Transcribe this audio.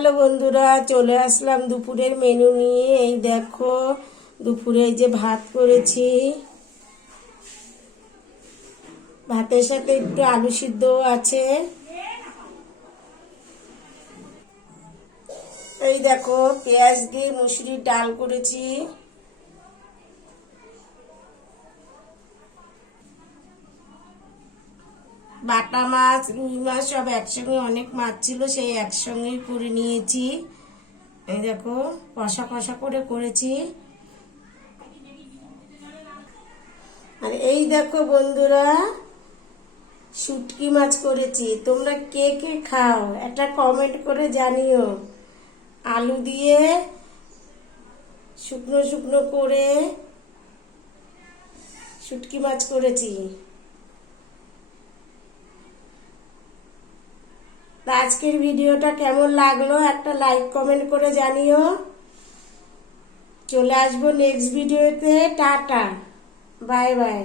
Hello বন্ধুরা, চলে আসলাম দুপুরের মেনু নিয়ে। এই দেখো, দুপুরে এই যে ভাত করেছি, ভাতের সাথে একটু আলু সিদ্ধ আছে। এই দেখো, পেঁয়াজ দিয়ে মুসুরির ডাল করেছি। বাটা মাছ, রুই মাছ সব একসঙ্গে, অনেক মাছ ছিল, সেই একসঙ্গে করে নিয়েছি। এই দেখো, কষা কষা করে করেছি। আর এই দেখো বন্ধুরা, শুটকি মাছ করেছি। তোমরা কে কে খাও একটা কমেন্ট করে জানিও। আলু দিয়ে শুকনো শুকনো করে শুটকি মাছ করেছি। তা আজকের ভিডিওটা কেমন লাগলো একটা লাইক কমেন্ট করে জানিও। চলে আসবো নেক্সট ভিডিওতে। Tata, bye bye.